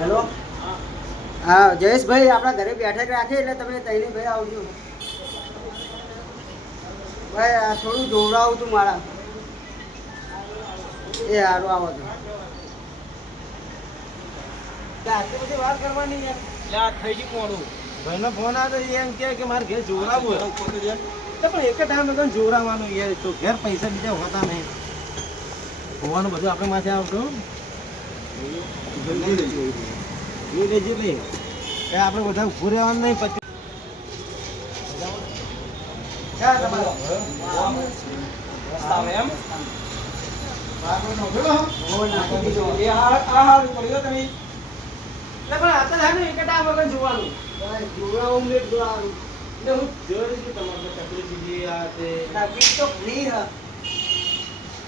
Hello. હા જયેશભાઈ, આપણા ઘરે બેઠક રાખી એટલે તમે તઈને ભાઈ આવજો. ભાઈ આ થોડું જોવડાવું હતું મારા. એ સારું આવો તો. આટલી બધી વાત કરવાની યાર થઈ ગઈ મોડું. ભાઈનો ફોન આવ્યો એમ કે મારે ઘેર જોવડાવવું પણ એક જ ટાઈમ તો જોવડાવવાનું યાર. તો ઘેર પૈસા બીજા હોતા નહીં હોવાનું બધું આપણે માથે આવતું. જલ્દી લેજો ભાઈ, આપણે બધા ઉભું રહેવાનું નહીં. પછી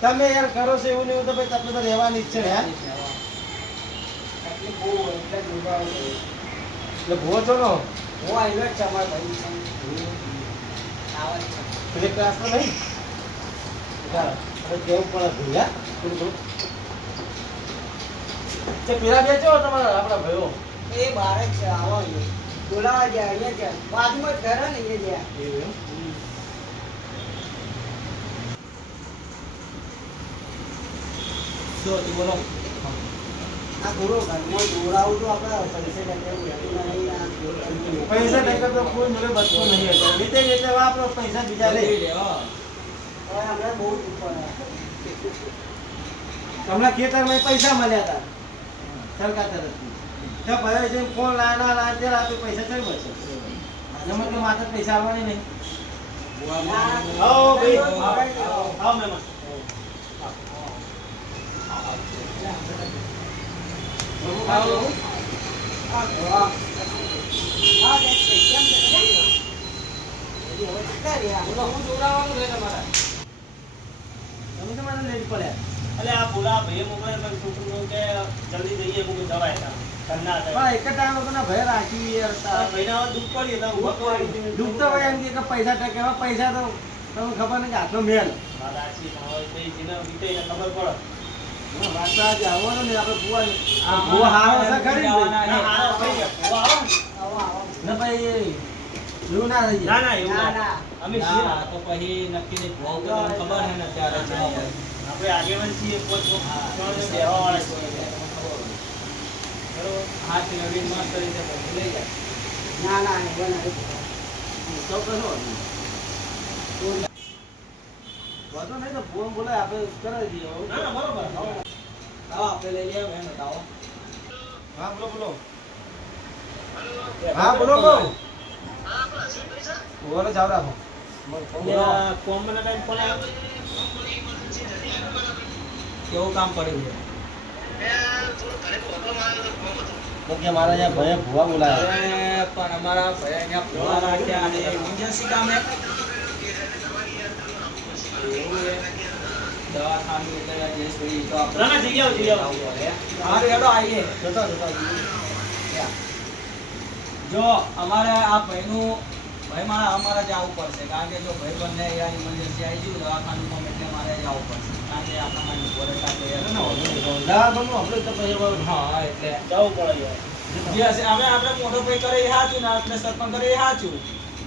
તમે યાર કરો છો એવું નહીં તો ભાઈ તમને તો રહેવાની ઈચ્છે ને યાર. એટલે ભૂવો છો ને ક્લાસ તો નહીં કેવું પડે ભૂયા થોડું પેલા બે છો તમારા આપણા ભાઈઓ એ બહાર જ છે. આવો બોલાવા ગયા અહીંયા છે, બાજુમાં જ ઘર ને એ ગયા. બોલો. આ થોડો ઘરમાં જોડાવું તો આપણે પૈસા ટકા તો કોઈ મને બચતું નહીં. રીતે રીતે વાપરો પૈસા બીજા લે. હમણાં બહુ ઉપર હમણાં ખેતરમાં પૈસા મળ્યા હતા સરકાર તરફથી. ત્યાં ભાઈ જઈને ફોન લાના લાજર આપે પૈસા થઈ બચે. જમણ કે માત્ર પૈસા આવવાની નહીં. આવો ભાઈ આવો મહેમાન. પૈસા ટકે પૈસા તો તમને ખબર નહીં કે હાથનો મેલ ખબર પડે. આવવાનું ને આપણે ભૂવા હારો છે ખરી ને ભાઈ એવું ના થઈ જાય. અમે તો પછી નક્કી નહીં ખબર હે ને અત્યારે આપણે આગેવાન છીએ બેહવા વાળા છીએ બરોબર. હાથ નવીન મસ્ત રીતે લઈ જાય. તો કરો વાંધો નહીં તો ફોન બોલે આપણે કરાવી દઈએ. બરોબર. આપણે લઈ લઈએ એમ બતાવો. હા બોલો. હા બોલો. બોલો જાવ રાખો. કોમ મને ટાઈમ ફોન આવ્યો. કેવું કામ પડ્યું છે? તો કે મારા અહીંયા ભાઈ ભૂવા બોલાયા. અરે પણ અમારા ભાઈ અહીંયા ભૂવા રાખ્યા અને ઇમરજન્સી કામ હે. એવું છે. દવાખાનું એટલે જે સુઈ તો આપણે જઈ આવો. હા હેડો આવીએ. જો અમારે આ ભાઈનું ભાઈ અમારે જવું પડશે કારણ કે જો ભાઈ બંને યાર ઇમરજન્સી આવી ગયું દવાખાનું એટલે મારે જવું પડશે કારણ કે આપણા માટે દવાખાનું આપણે તો પછી હા એટલે જવું પડે યાર. અમે આપણે મોટો ભાઈ કરે એ સાચું ને આપણે સરપંચ કરે એ સાચું.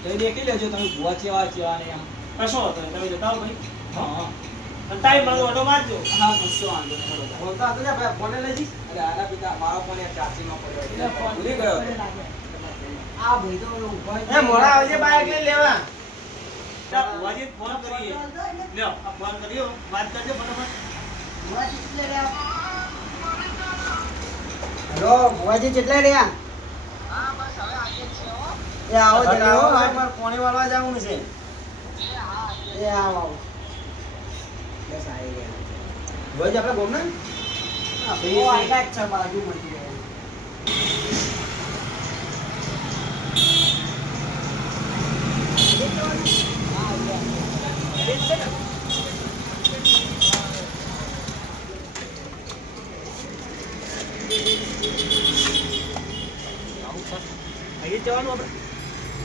તો દેખી લેજો તમે ભૂવા ચેવા ને એમ કશો હતો તમે જતા હો ભાઈ. હા ટાઈમ મળે ઓટો મારજો. હા કશો વાંધો નહીં. બોલતા હતા ભાઈ ફોને લઈ જી. અરે આના પિતા મારો ફોન એક ચાર્જિંગમાં પડ્યો એટલે ફોન ભૂલી ગયો. આ ભાઈ તો એ મોડા આવજે બાઈક લઈ લેવા. ભુવાજી ફોન કરીએ. લ્યો આ ફોન કર્યો વાત કરજો ફટાફટ. હેલો ભુવાજી કેટલા રહ્યા? એ આવો જરા આવો. મારે પાણી વાળવા જવાનું છે. એ આવો બસ આવી ગયા. ભુવાજી આપણે ગોમ ને ઓ આયલા જ છે બાજુમાં જ.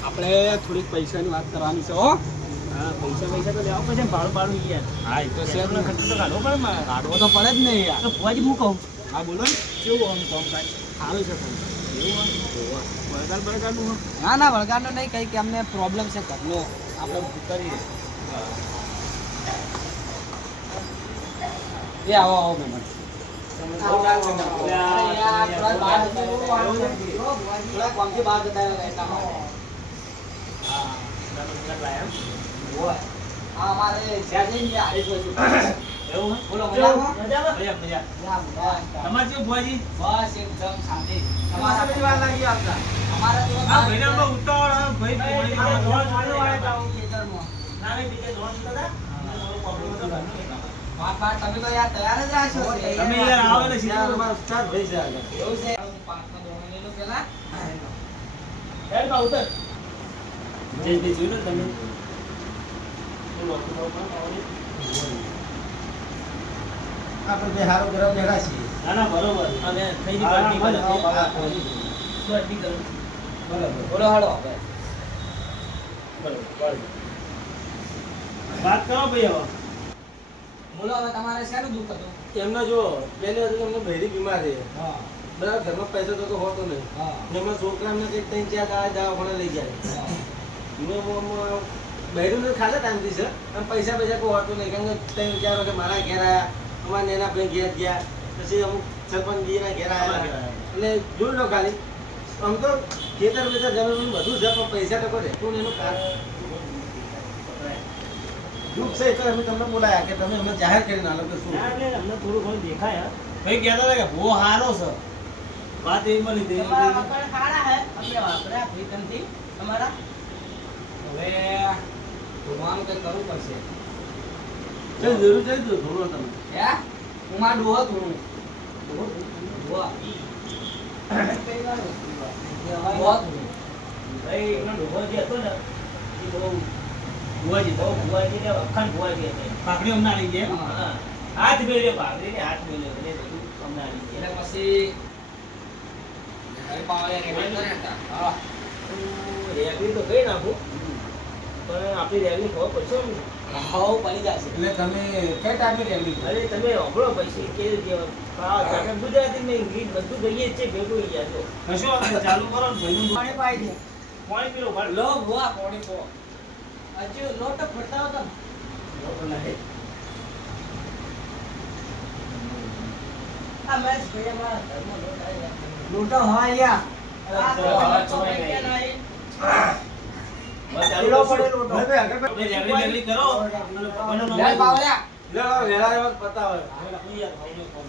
આપણે થોડીક પૈસાની વાત કરવાની છે હો. હા પૈસા તો લેવા પડશે ભાડું યાર. હા એ તો શેર નો ખર્ચો તો કાઢવો પડે કાઢવો તો પડે જ નહીં યાર. તો ભુવાજી હું કહું. હા બોલો ને કેવું આમ કામ થાય. સારું છે તમને એવું બળગાડનું ના ના વળગાડનો નહીં, કંઈક અમને પ્રોબ્લેમ છે ઘરનો, આપણે ઊભું કરીએ. એ આવો આવો મહેમાન. થોડા ગામથી બહાર જતા રહ્યા એટલામાં. હોય. હા, અમારે જ્યાં જઈને હારીજ હોય છે. એવું બોલો, મજામાં? મજા તમારે કેવું ભુવાજી? બસ એકદમ શાંતિ. તમારા બધી વાર લાગી આવતા અમારા તો આ ભાઈનામાં ઉતાવળ આવે, ભાઈ પાણી આ પીવા ધોળ જવાનું છોડ્યો હોય હોય તો તો. આવું ખેતરમાં. ના નહીં, બીજે ધોળ જતા હતા. થોડો problem હતો, ઘરનું નહીં કામ. બાપ, તમે તો યાર તૈયાર જ રાખશો. તમે યાર આવો ને સીધા. અમારા ઉસ્તાદ ભાઈ છે આગળ. એવું છે. પાંચમાં ધોરણ લેલું પેલા. હેડ બા ઉતર. જે જોયું ને તમે. બોલો, આપણે બે હારો કરવા બેઠા છીએ. ના ના બરોબર. અને થઈ ગઈ પાર્ટી હા, કરો. હા, પાર્ટી કરો. બરાબર. બોલો હાલો હવે. બરોબર. વાત કરો ભાઈ હવે. બોલો હવે તમારે શેનું દુઃખ હતું? એમને જો પહેલી વખત એમને બહેરી બીમાર છે. હા બરાબર, ઘરમાં પૈસા તો હોતો નહીં. હા એમના છોકરાને કંઈક 3-4 દાડા દવાખાને લઈ જાય. બહેરું ખાધા ટાઈમથી છે અને પૈસા કોઈ હોતું નહીં, કારણ કે 3-4 વખત મારા ઘેર આવ્યા, અમારા નેના ભાઈ ઘેર ગયા, પછી અમુક સરપંચજીના ઘેર આવ્યા. એટલે જોઈ લો ખાલી, આમ તો ખેતર બેતર જમીન બધું છે, પણ પૈસા તો કોઈ રહેતું નહીં. એનું કારણ દુઃખ છે એટલે અમે તમને બોલાયા કે તમે અમે જાહેર કરીને આલો કે શું. ના, એટલે અમને થોડું ઘણું દેખાય હા. ભાઈ કહેતા હતા કે બહુ સારો છે. વાત એવી મળી હતી. તમારા વાપર ખાડા હે અમે વાપર્યા પ્રીતમથી તમારા. હવે ધોવાનું કંઈક કરવું પડશે. જરૂર છે થોડું તમે. હે હું માં ડોહો થોડું ડોહો ભાઈ એનો ડોહો જે હતો ને એ બહુ ભુવાજી હતો. ભુવાજી ને અખંડ ભુવાજી હતા. પાઘડી અમને આલી ગયા. હા. હાથ મેલ્યો પાઘડી ને હાથ મેલ્યો એટલે બધું અમને આલી ગયા. એટલે પછી ઘરે પાવળિયા રેડી કર્યા હતા. હા રેગડી તો કઈ નાખું પણ આપણી રેગડી ખબર પડશે અમને. હાવ પડી જશે. એટલે તમે કઈ ટાઈમે રેલી અરે તમે સાંભળો પછી કે ગુજરાતી ને ઇંગ્લિશ બધું ગઈએ જ છે ભેગું અહીંયા જો કશો વાંધો નહીં, ચાલુ કરો ને ભાઈનું પાણી પાઈ દે. પાણી પીલો ભાઈ લો ભુવા પાણી પો. હજુ લોટ ફરતા હતા ને. આ મેચ ભૈયા મારા ઘરમાં લોટ આવ્યા. લોટો હા યા. આ તો હા, તો ચોમાઈ કે ગઈ. નહીં. બસ ચાલુ પીલો કરશો. પડે લોટો. હવે આગળ આપણે રેગડી રેગડી કરો અને પપ્પાનો લે નંબર પાવળિયા. લે વેલા એવા પતાવે. યાર ભાઈનો ફોન.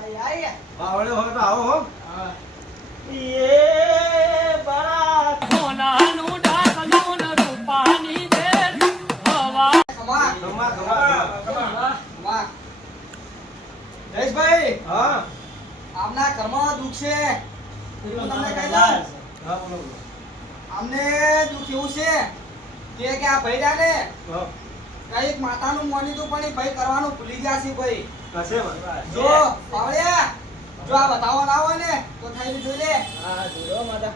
આઈ આઈ. પાવડે હોય તો આવો હો. હા. ખમા. ખમા. વાહ. જયેશભાઈ હા આપના ઘરમાં દુઃખ છે. હું તમને કહી દઉં. હા બોલો બોલો. અમને દુઃખ એવું છે કે આ ભૈડા ને હા કઈક માતાનું મોનીતું પણ એ ભાઈ કરવાનું ભૂલી ગયા છે ભાઈ. કશે માં. જો પાવળિયા જો આ બતાવો ના હોય ને તો થઈને જોઈ લે. હા જોયો માતા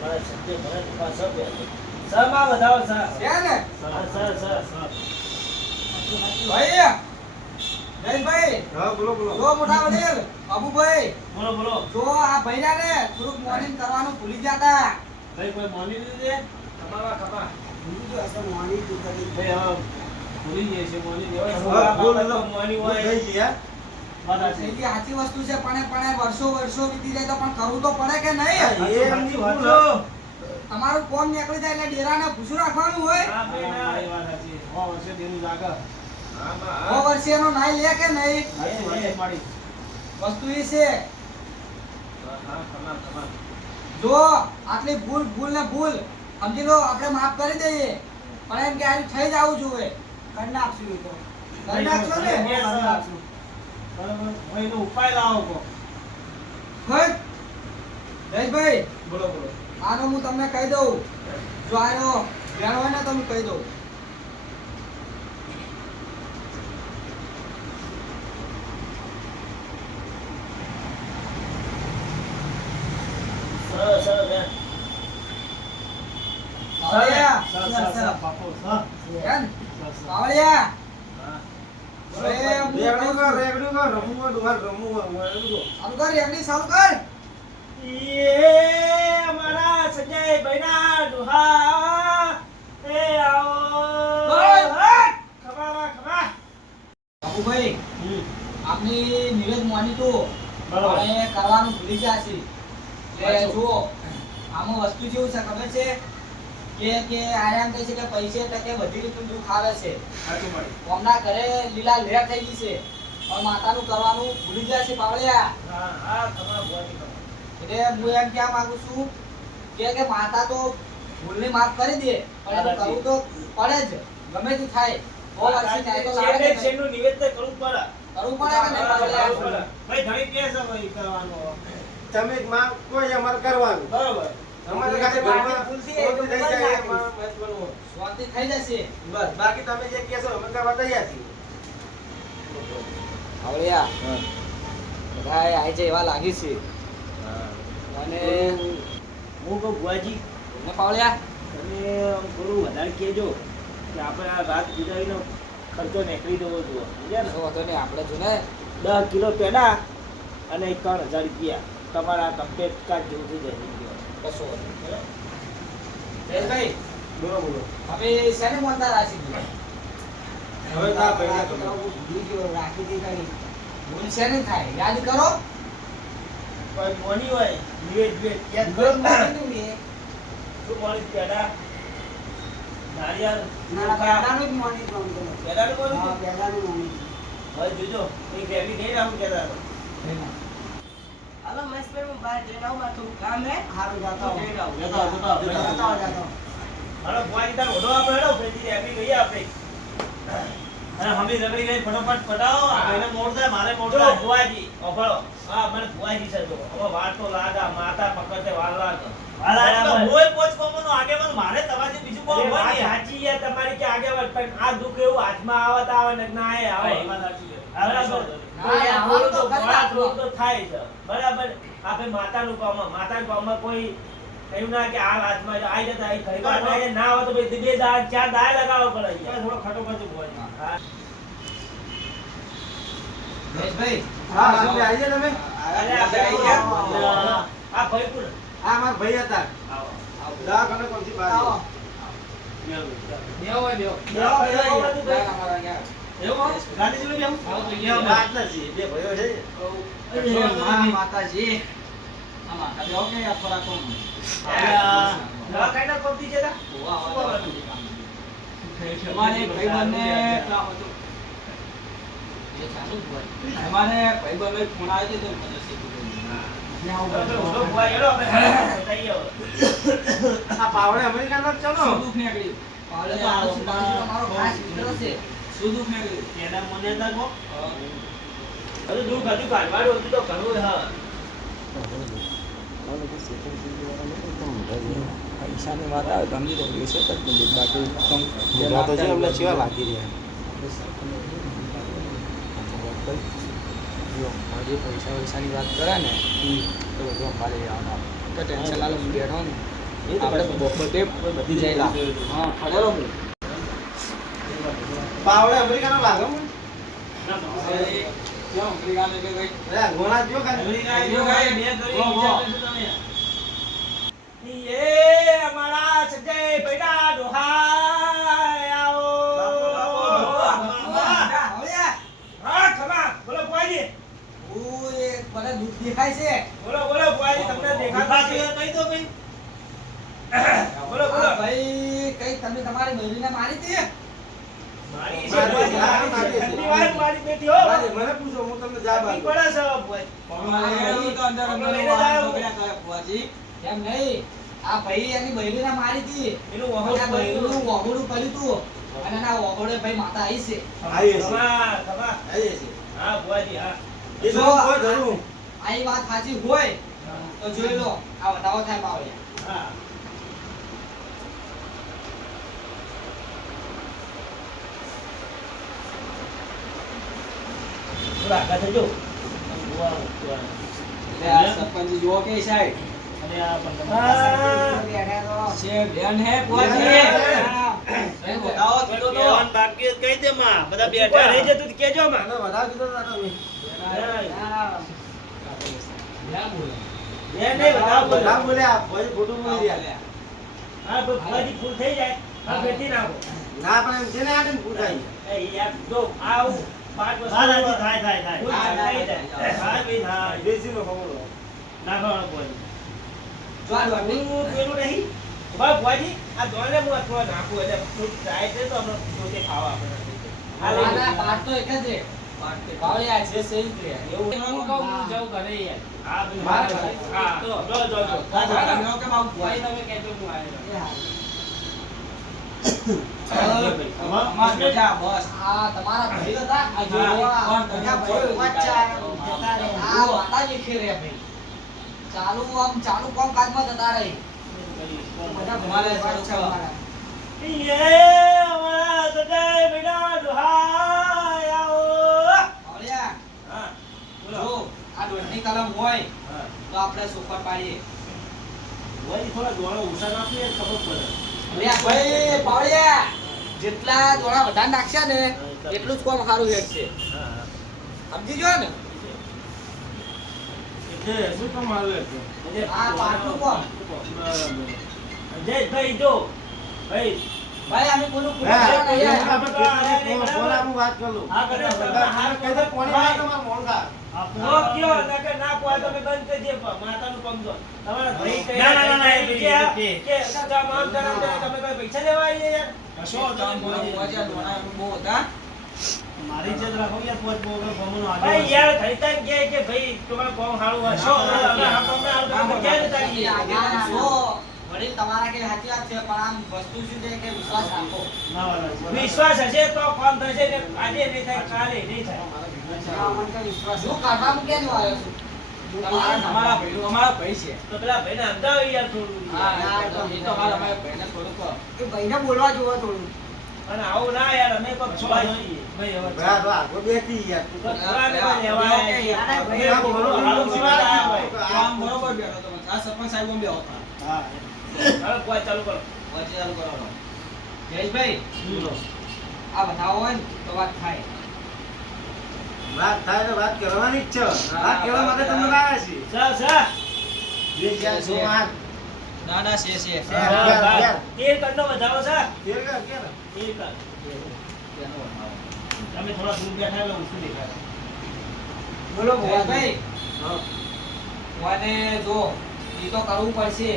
મારા સત્ય મને પાછો બે સમાં વધાવો સર છે ને સર ભાઈ જયેશભાઈ હા બોલો બોલો. જો મોટા વડીલ બાબુભાઈ બોલો બોલો જો આ ભૈડા ને થોડુંક મોર્નિંગ કરવાનું ભૂલી ગયા હતા. ભાઈ કોઈ માની લીધું છે ખમા ભાઈ હવે ભાઈ હા ભૂલી જાય છે માની દેવાય હા, બોલ બોલો. માની બોલ હોય થઈ ગયા. માતા થઈ છે ગઈ સાચી વસ્તુ છે પણ વર્ષો વીતી જાય તો પણ કરવું તો પડે કે નહીં. એ એમની ભૂલ હો. તમારું કોમ નીકળી જાય એટલે ડેરાને પૂછું રાખવાનું હોય. હા ભાઈ ના એ વાત સાચી હો વર્ષે દેનું જાગર સો વર્ષીયનો નાઈ લે કે નહીં મારી વસ્તુ એ છે. હા ખમા જો આટલી ભૂલ ને ભૂલ સમજી લો આપણે માફ કરી દઈએ પણ એમ કે આ થઈ જ આવું જોઈએ. કરી નાખશું એ તો કરી નાખશો ને. કરી નાખશું. બરાબર ભાઈ નો ઉપાય લાવો કો હોય જયેશભાઈ બોલો બોલો. આનો હું તમને કહી દઉં, જો આનો વેણ હોય ને તો હું કહી દઉં. સરસ સરસ હે. પાવળિયા, સરસ સરસ સરસ બાપુ સરસ. કેમ? સરસ. પાવળિયા, હા. હવે હું કહું છું. રેગડું કર, રમવું હોય, ડુહાર રમવું હોય, રેગડું કર. ચાલુ કર, રેગડી ચાલુ કર. એ અમારા સંજયભાઈના ડોહા એ આવો. બોલ. ખમા ખમા. બાબુભાઈ, આપની નિવેદ માની તો બરાબર. હવે કરવાનું ભૂલી ગયા છે. એટલે સાચું. જુઓ, આમાં વસ્તુ કેવું છે ખબર છે કે આરામ કહે છે કે પૈસે ટકે બધી રીતનું દુઃખ આવે છે. સાચું મળી. હમણાં ઘરે લીલા લેર થઈ ગઈ છે પણ માતાનું કરવાનું ભૂલી ગયા છે પાવળિયા. હા હા ખમા ભુવાજી ખમા. એટલે હું એમ કહેવા માંગુ છું કે માતા તો ભૂલની માફ કરી દે પણ એનું કરવું તો પડે જ, ગમે તે થાય. બહુ વર્ષથી ન્યાય તો લાવે શેઠે કે નહીં? શેઠનું નિવેદ તો કરવું પડે. કરવું પડે કે નહીં પાવળિયા? કરવું પડે. ભાઈ ઘણી કે છે ભાઈ કરવાનું. તમે માં કોઈ અમારે કરવાનું. બરોબર. અમારે કાંઈ ઘરમાં ખુશી થઈ જાય એમાં મહત્વનું હોય. શાંતિ થઈ જશે. બસ બાકી તમે જે કહેશો અમે કરવા તૈયાર છીએ. પાવળિયા, બધાય આઈ જાય એવા લાગી છે અને હું કહું ભુવાજી ને પાવળિયા તમે આમ થોડું વધારે કહેજો કે આપણે આ રાત ગુજારીનો ખર્ચો નીકળી દેવો જોઈએ સમજ્યા ને? શું વાંધો નહીં, આપણે જો ને 10 કિલો પેડા અને 3000 રૂપિયા તમારા કમ્પ્લેટ કાર્ડ જેવું થઈ જાય. કશો વાંધો નહીં. જયેશભાઈ, બોલો બોલો. હવે શેને મોનતા રાખી દીધું? હવે ના પૈસા તમે. ભૂલી ગયો, રાખી દીધી. ભૂલ શેને થાય? યાદ કરો. કોઈ મોની હોય નિવેદ વેદ યાદ કરો ભૂલ ને. મોનીનું એ. શું મોની પેડા નારિયેળ ના, પહેલાનું જ મોની કામ કરો. પેડાનું મોની હા, છે? પહેલાનું મોની. હવે જોજો એક રેલી નહીં રાખું કહેતા હતા. હાલો મહેશભાઈ હું બહાર જઈને આવું, મારે થોડું કામ હે. હારું, જાતા હો. જઈને આવું. જતા હો, જતા હો. જાતા હો, જાતા હો. હાલો ભુવાજી તાર ઓઢો આપણે હેડો ફેરથી રેલી ગઈએ આપણે. અને હમી રગડી ગઈ ફટોફટ પટાવો આ ભાઈને મોડ થાય મારે મોડ થાય. ભુવાજી ઓફળો હા મને ભુવાજી છે જો હવે વાર તો લાગા માતા પકડતે વાર લાગે. હોય પોચ કોમનો આગેવાન મારે તમારી બીજું કોમ હોય ને. સાચી છે તમારી કે આગેવાન પણ આ દુઃખ એવું હાથમાં આવત આવે ને ના એ આવે. બરાબર. ના, એ આવવાનું તો ખરી બરાબર હાથમાં. તો થાય છે બરાબર. આપણે માતાનું કામમાં કોઈ એવું ના કે આ હાથમાં જો આઈ જતા આઈ ખરી વાત હોય ના આવે તો ભાઈ બે દાળ ચાર દાળ લગાવવો પડે થોડો ખટો ખટો ભુવાજી. હા જયેશભાઈ, હા સામે આવી ગયા તમે. અરે આપણે આઈ ગયા. આ ભાઈ કોણ? આ મારા ભાઈ હતા. આવો. દવાખાને કોણથી બહાર આવો. ગયા. બેહો ભાઈ, બેહો. બેહો, બેહો, બધું બેહો. ના, અમારા ગયા. એવું ગાડી જોડે બેહું? આવો તો બેહો, ગયા. વાત નથી. બે ભાઈઓ છે. હા, માતાજી. આ માતા બેહો કે આ થોડા કોમ? દવાખાના કોમથી છે તા? અમારે ભાઈબંધને કામ હતું. એ ચાલુ જ હોય. અમારે ભાઈબંધને ફોન આવ્યો હતો તો મને શીખવું બરાબર, ઉભો ભુવા હેડો આપણે બતાઈએ હવે. આ પાવડે અમેરિકાનો જ ચલો. શું દુઃખ નીકળ્યું? પાવડે તો આળસુ બાળસુ તમારો ખાસ મિત્ર છે. શું દુઃખ નીકળ્યું? એના મને હતા કો? હજુ દુઃખ હજુ કાઢવાનું હતું તો ઘણું હા. પૈસાની વાત આવે તો સમજી લો વિશે જ નથી બાકી તો છે અમને ચેવા લાગી રહ્યા. હજી પૈસા વૈસાની વાત કરે ને તો બધું અંબાડી જવાનું તો ટેન્શન લાલો હું બેઠો ને આપણે બપોરે બધી જઈ લા હા ખડેલો હું પાવડે અમેરિકાનો લાગે હું. ક્યાં અમેરિકાનો એટલે ભાઈ અરે ગોળા જો ખાલી. અમેરિકા જો ભાઈ, બે ગરી વાહ, વાહ. વિચાર કરશો તમે. એ અમારા સંજય ભાઈના ડોહાય આવો. હા ખમા બોલો ભુવાજી. હું એક મને દુઃખ દેખાય છે બોલો બોલો ભુવાજી તમને દેખાતું છે કહી દો ભાઈ. બોલો બોલો આ ભાઈ કઈ તમે તમારી બહેરીને મારી હતી મારી છે મારી, ભુવાજી. હા, મારી છે. ઘણી વાર મારી બેટી હો. મારે મને પૂછો હું તમને જવાબ તકલીફ આપું. પડે છે ભુવાજી. એમ નહીં આ ભાઈ એની બહેરીને મારી હતી એનું અને આ વહોડું બહેરીનું વહોડું કર્યું તું અને એના વહોડે ભાઈ માતા આવી છે આવીએ છીએ. ખમા ખમા. આવીએ છીએ. હા ભુવાજી હા. એ તો કોઈ જરૂર. આ વાત સાચી હોય તો જોઈ લો આ વધાવો થાય પાવડિયા હા થોડા આગળ થજો એટલે આ સરપંચ જુઓ કે સાહેબ અને આ પણ છે બેન હે પોજી એ બતાવો કીધો તો બાકી કહી દે માં બધા બેઠા રહી જતું કેજો માં વધારે કીધું તો તમે એ નહીં બતાવો બધા બોલ્યા ભાઈ ખોટું બોલી રહ્યા હા તો ફરી ફૂલ થઈ જાય હા બેઠી નાખો ના પણ એમ છે ને આને પૂછાય એ યાર જો આવું 5 વર્ષ થાય હા ભાઈ હા દેશી નો ખબર નાખવાનો કોઈ જો આ દોડની હું પેલું નહીં ભાઈ ભુવાજી આ દોડને હું અથવા નાખું એટલે થોડું ટ્રાય છે તો આપણે પોતે ખાવા આપણે ના પાટ તો એક જ રે પાવળી આ છે સહી જ રે એવું હું કહું હું જાઉં ઘરે યાર હા મારે ભાઈ ઘરે. હા તો જો હા કે મારું ભાઈ ભાઈ તમે કહેજો હું આવ્યો અમાર બેટા બસ આ તમારા ભાઈ હતા આ જો કોણ તમારા ભાઈ વચ્ચા જતા રહે. આ માતાજી ખેરે ભાઈ ચાલુ કામ કાજમાં જતા રહી બધા તમારે વચ્ચા અમારા. એ અમારા સદાય બેટા દુહાઈ આવો પાવળિયા હા જો આ દોડની કલમ હોય હા તો આપણે સુપર પાડીએ ભાઈ થોડા દોડો ઉષા નાખીએ ખબર પડે અલ્યા ભાઈ પાવળિયા જેટલા દોડા વધારે નાખશે ને એટલું જ કોમ સારું હેડશે સમજી જો ને એટલે શું કામ આવે છે આ પાટલું કોમ જયેશભાઈ જો ભાઈ ભાઈ અમે કોનું હા, પૂછવા નહીં આપણે આવ્યા. ખેતરમાં ફોન આવું વાત કરું હા, કરે. કહી દે કોની વાત તમારે મોંઘા નો કયો નકર ના કોઈ તમે બંધ કરી દે માતાનું પમજો તમારા ભાઈ કઈ ના, ના, ના, એ કે કે કાકા મામ તરફ તમે કોઈ પૈસા લેવા આવીએ યાર કશો તમે મોજા દોડા બહુ હતા મારી ઇજ્જત રાખો યાર પોત બોલો ફોમનો ભાઈ યાર ખરીતા કે ભાઈ તમારે કોમ હારું હશો અમે આપણે આવું ક્યાં જતા રહીએ આગળ જો વડીલ તમારા કે સાચી વાત છે પણ આમ વસ્તુ શું છે કે વિશ્વાસ રાખો વિશ્વાસ હશે તો કોમ થશે ને આજે નહીં થાય કાલે નહીં થાય હા, મને તો વિશ્વાસ શું કાઢવા મૂકે નો આવ્યો છું તમારા ભાઈ અમારા ભાઈ છે તો પેલા ભાઈને સમજાવો યાર થોડું હા એ તો અમારા ભાઈને થોડુંક એ ભાઈને બોલવા જોવો થોડું. અને આવું ના યાર અમે કોઈ ભગવા જોઈએ ભાઈ હવે બરા તો આગો બેઠી યાર તો ભગવાને કોઈ લેવા આવ્યા. ભાઈ, આ બોલો, હારું સિવાય આયા ભાઈ. આમ બરોબર બેઠો તમે આ સરપંચ સાહેબ આમ બેહો હા હવે કોઈ ચાલુ કરો વચ્ચે ચાલુ કરો જયેશભાઈ આ બતાવો હોય ને તો વાત થાય વાત થાય તો વાત કરવાની જ છે વાત કરવા માટે તમે લાવ્યા છીએ સર સર જે જ્યાં છો વાત ના ના છે તેર કંડો વધારો સર કેર કર કેર તેર કર તમે થોડા દૂર બેઠા એટલે ઓછું દેખાય બોલો ભુવાભાઈ હા મને જો ઈ તો કરવું પડશે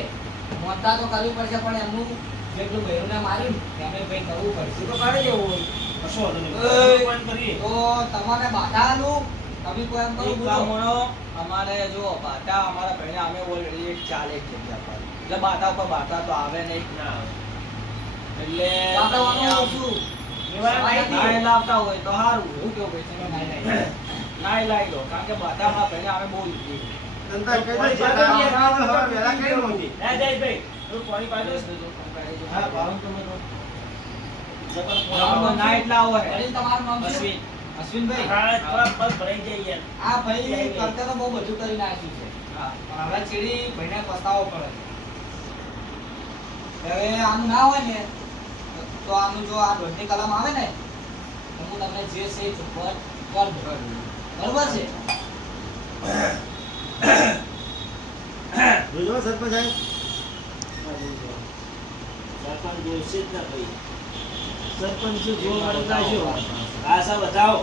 મોટા તો કરવું પડશે પણ એમનું જેટલું ભૈરુને માર્યું ને એમને ભાઈ કરવું પડશે તો કરી દેવું હોય કશો વાંધો નહીં. ઓય. કોઈ કરીએ તો તમને બાધાનું તમે કોઈ એમ કરો એક બોલો ગામનો અમારે જો બાટા અમારા ભાઈને અમે ઓલરેડી એક ચાલે એક જગ્યા પર એટલે બાટા ઉપર બાટા તો આવે નહીં ના એટલે બાધાવાનું શું એવા નાય લાવતા હોય તો સારું એવું કેવું ભાઈ ચલો નાઈ નાઈ. નાય લાવી દો કારણ કે બાટા અમારા ભાઈને અમે બહુ લીધી તંતા કહી દે જે કામ આવવાનું હવે વેલા કરી મૂકી ના જયેશભાઈ થોડું પાણી પાજો હા ભાવન તમે તો ગામમાં ના એટલા હોય વડીલ તમારું નામ શું અશ્વિન. અશ્વિનભાઈ હા થોડા પગ ભરાઈ જાય યાર આ ભાઈ કરતે તો બહુ બધું કરી નાખ્યું છે હા. પણ હવે ચીડી ભાઈને પસ્તાવો પડે છે હવે આનું ના હોય ને તો આનું જો આ દોઢની કલમ આવે ને તો હું તમને જે છે એ ચોખવટ કરી દઉં. બરોબર છે જોજો સરપંચ સાહેબ સરપંચ જોશે જ ના ભાઈ સરપંચ જોવા મળતા છો આશા બતાવો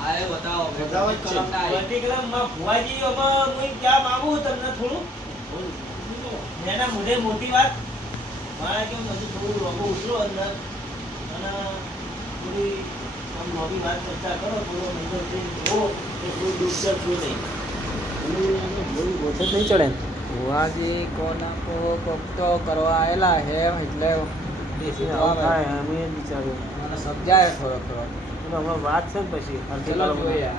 આ એ બતાવો બતાવો જ છે. કલમ ના આવી. વર્ટિકલમાં ભુવાજી આમાં હું ક્યાં માંગુ તમને થોડું એના મોઢે મોટી વાત મારા કેવું નથી થોડું રોગો ઉતરો અંદર અને થોડી આમ નવી વાત ચર્ચા કરો થોડો મંદિર જઈને જુઓ કે કોઈ ડૂબસર શું નહીં ભુવાજી કોના કોકટો કરવા આયેલા હે એટલે દેશી તો આવે. અમે વિચાર્યું મને સમજાય થોડો થોડો હમણાં વાત છે ને પછી ચલો જોઈએ.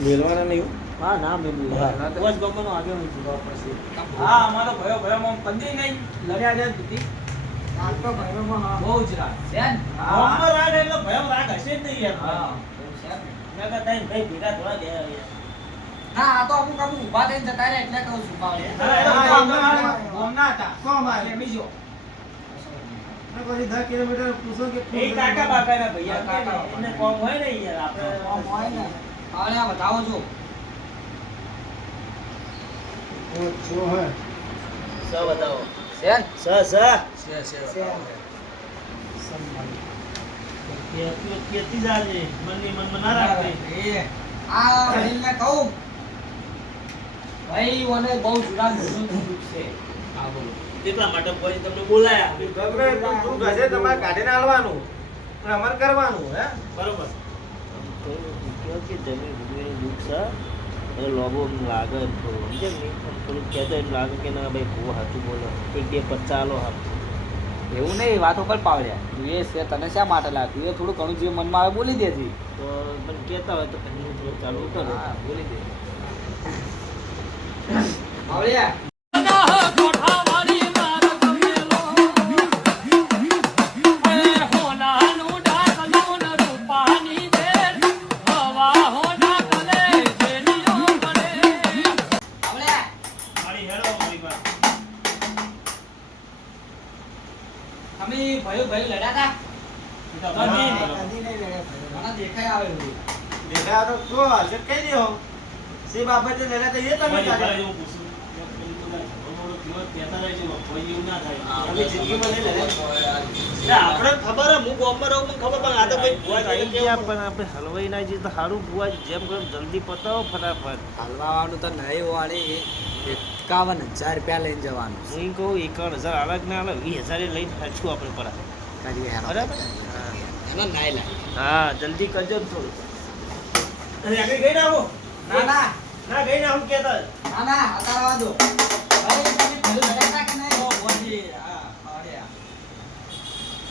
મેળવાના નહીં હા ના મેલું હા. બસ ગમનો આગળ હું છું પછી હા અમારો ભયો ભયો કદી નહીં લડ્યા જાય દીધી આ તો ભાઈઓમાં હા. બહુ જ રાગ છે ને? ગમનો રાગ એટલે ભયો રાગ હશે જ નહીં યાર હા એવું છે ને? મેં કહા તઈ ભાઈ ભેગા થોડા ગયા યાર ના આ તો અમુક ઊભા થઈને જતા રહે એટલે કહું છું પાવડે. ગોમના હતા કોમ આવે? એટલે બીજો પછી 10 કિલોમીટર પૂછો કે એ કાકા બાકાના ભૈયા કાકા કે એને કોમ હોય ને યાર આપણે આમ હોય ને. પાવડે આ બતાવો છો. જો હે સ બતાવો છે ને? સ સ છે. કેતી જાજે મનની મનમાં ના રાખતી એ આ ભાઈને કહું ભાઈ મને બહુ જુદા દુઃખ છે. હા બોલો એટલા માટે કોઈ તમને બોલાયા ગગરે તું ગજે તમારે કાઢીને આલવાનું અને અમાર કરવાનું હે બરોબર કે જમીન ભૂમિનું દુઃખ છે એ લોબો લાગે થોડું સમજે ને થોડું કહેતો એમ લાગે કે ના ભાઈ બહુ સાચું બોલો એક બે પચાલો હાથ એવું નહીં વાતો પર પાવડ્યા એ છે તને શા માટે લાગ્યું એ થોડું ઘણું જે મનમાં આવે બોલી દેજે. તો મને કહેતા હોય તો પછી હું થોડું ચાલુ કરું હા બોલી દે. પાવડિયા પાવડિયા મારી હેડો મારી પાસે અમે ભાઈ ભાઈ લડ્યા હતા કદી નહીં. કદી નહીં લડ્યા ભાઈઓ. મને દેખાય આવે એવું. દેખા તો કો હશે કઈ દેવો સે બાબતે લેલા તો એ તમે ભાઈ કાઢ્યા. એવું પૂછું એક પેલું તો કાંઈ ઘણો મોટો દિવસ કહેતા રહે છે કોઈ એવું ના થાય અમે જિંદગીમાં નહીં લડ્યા. આપણે ખબર હે હું ગોમમાં રહું મને ખબર પણ આ તો ભાઈ ભુવા આવી ગયા પણ આપણે હલવાઈ ના જઈએ તો સારું ભુવા જેમ કરો જલ્દી પતાવો ફટાફટ હલવાવાનું તો નહીં વાળી 51,000 રૂપિયા લઈને જવાનું હું કહું 51,000 અલગ ના અલગ 20,000 લઈને પાછું આપણે પર કરીએ હેરો. બરાબર એનો નાઈ લાગે. હા જલ્દી કરજો ને થોડું અરે આગળ ગઈ ના આવો ના ના ના ગઈ ના હું કહેતા ના ના અત્યારે આવવા દો. ભાઈ તમે ભાઈ લડ્યા હતા કે નહીં? બોલી હા પાડ્યા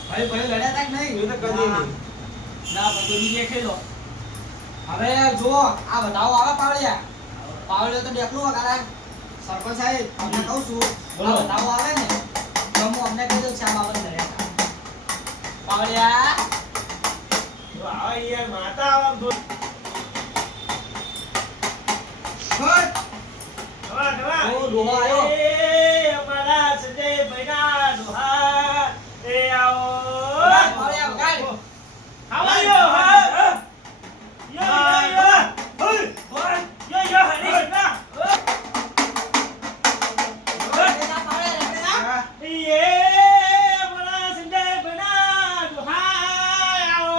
ભાઈ ભાઈ લડ્યા હતા કે નહીં? એ તો કદી નહીં. ના પણ તો બીજે ખેલો હવે જુઓ આ બતાવો આવે પાવડિયા. પાવડિયો તો દેખલું વગાડે. સરપંચ સાહેબ તમને કહું છું બોલો. આ બતાવો આવે ને તો હું અમને કહી દઉં શા બાબત લડ્યા હતા. પાવડિયા તો આવા યાર માતા આવા દો છોડ. નવા નવા ઓ, ડોહા આયો. એ અમારા સંજય ભાઈના ડોહા એ આવો પાવડિયા વગાડ. આવાયો હા યો યો યો યો હરી ના પાવડિયા, પાવડિયા. એ અમારા સંજય ભાઈના ડોહા આવો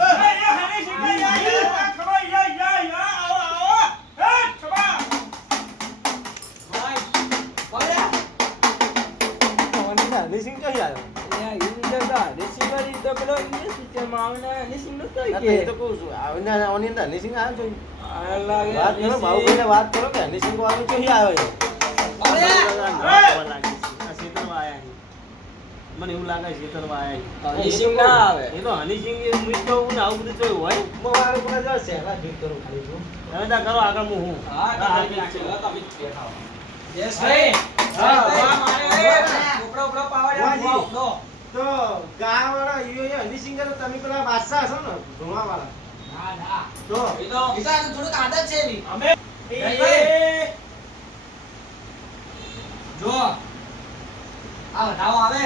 એ હરી સિંહ યો ખબર યો યો યો આવો આવો એ ખબર પાવડિયા. હરી સિંહ ક્યાં આવ્યો એ તો કહું છું આવીને ઓની અંદર હનીસિંહ આવ્યો છે વાત કરો બાહુભાઈને વાત કરો કે હનીસિંહ વાળો ક્યાં આવ્યો છે મને એવું લાગે છે ખેતરમાં આયા હનીસિંહ ના આવે. એ તો હનીસિંહ એ મુઈ કહું ને આવું બધું જોયું હોય મો વાળો કોને જો સેવા ઠીક કરું ખાલી તું હવે તા કરો આગળ હું હું હા હા, ઠીક છે. હા, તમે જ બેઠા હો. જયેશભાઈ. હા, જયેશભાઈ. ઉપડો ઉપડો પાવડ્યા વાજી. ઉપડો તો ગામ વાળા યો હનીસિંહ તો તમે પેલા બાદશાહ છો ને ધોવા વાળા ના ના તો એ તો એ તો આને થોડુંક આદત છે એવી. અમે જો આ બતાવો આવે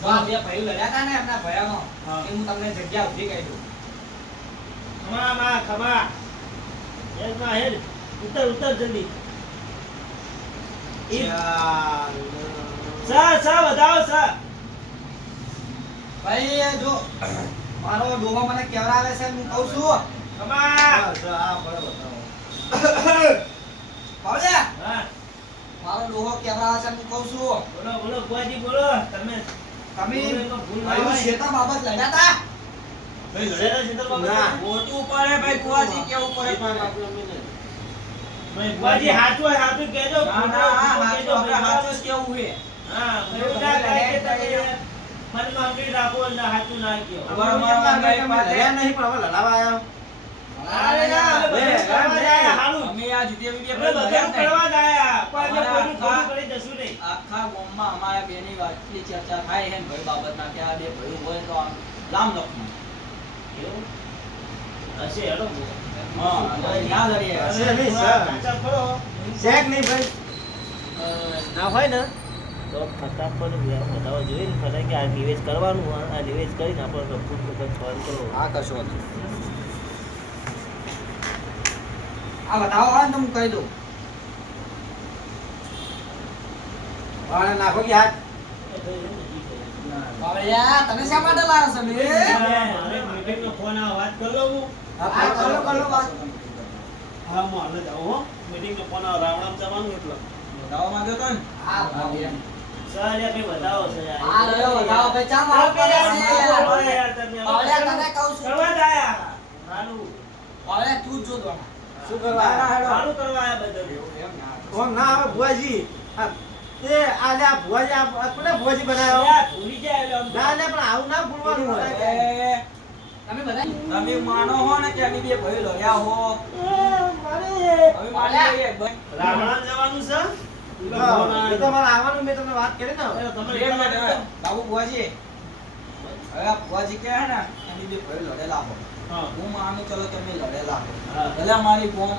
તો આ બે ભાઈ લડ્યા હતા ને એમના ભયાનો હા. એ હું તમને જગ્યા ઊભી કહી દઉં. ખમા માં ખમા હેડ માં હેડ ઉતર ઉતર જલ્દી સા સા બતાવો સા ભાઈ એ જો મારો ડોહો મને કેવડાવે છે હું કહું છું ખમા પાવડિયા હા મારો ડોહો કેવડાવે છે હું કહું છું બોલો બોલો બુઆજી બોલો તમે તમે બોલો એમાં ભૂલ ના ભાઈઓ હોય. શેતા બાબત લડ્યા હતા ભાઈ લડેલા છે તો બાબા ના. મોટું પડે ભાઈ કુવાજી કેવું પડે ભાઈ બુઆજી હાચું હોય હાચું કહેજો ના ના હા હાચું આપણે હાચું જ કેવું છે હા એવું ના થાય કે તમે મનમાં અંગડી રાખો ને હાચું ના કહો અમારા મનમાં અમે લડ્યા નહીં પણ હવે લડાવા આવ્યા અરે ના, અમે બે, બધું કરવા જાય, હાલું. અમે આ જીતે બી અમે બધું કરવા જાય, પણ અમે કોઈનું ખોટું કરી જશું નહીં. આખા ગામમાં અમારા બેની વાતની ચર્ચા થાય છે ને ભાઈ બાબતના કે આ બે ભાઈ હોય તો આમ લામ લખવું. એવું? હશે, હેડો. હા, ના લડીએ. હશે નહીં, થોડા સર. કાચા ફરો. શેક નહીં ભાઈ. ના હોય ને તો ફટાફટ બતાવવા જોઈએ ને ફટાફટ કે આ નિવેશ કરવાનું આ નિવેશ કરીને આપણે રફૂટ વખત સોલ્વ કરો હા, કશો વાંધો નહીં. આ બતાવો હોય ને તો હું કહી દઉં. વાળા નાખો કે હાથ. બાવળિયા, તને શા માટે લાવ્યો છે બે? મારે મીટિંગનો ફોન આવે, વાત કરી લઉં હું. હા, કરો વાત. હા, હું હાલ જ આવું હો. મીટિંગનો ફોન આવે, રાવણામ જવાનું એટલે. બતાવવા માંગ્યો તો ને? હા, બાવળિયા. સર, યાર, કંઈ બતાવો છે યાર. હા, રહ્યો, બતાવો. ભાઈ, ચા મારો પડ્યા છે યાર. યાર, તમે બાવળિયા, તને કહું છું. કરવા જ આયા. હાલું. બાવળિયા, તું જ જો દોણા. શું કરવા આવ્યા? હાલું કરવા આયા બધા. ઓમ ના આવે ભુવાજી. આ તે આ લે આ ભુવાજી આ કોને ભુવાજી બનાવ્યો? યાર, ભૂલી જાય એટલે આમ. ના લે પણ આવું ના ભૂલવાનું હોય. તમે બધા તમે માનો હો ને કે અમે બે ભાઈ લડ્યા હો. મારે હવે માની લઈએ ભાઈ. રાવણામ જવાનું છે? એ તો મારે આવવાનું મેં તમને વાત કરી ને. તમે બે મિનિટ હવે. બાબુ ભુવાજી. હવે આ ભુવાજી કહે ને અમે બે ભાઈ લડેલા હો. હા. હું માનું ચલો તમે લડેલા હો. હા. ભલે મારી કોમ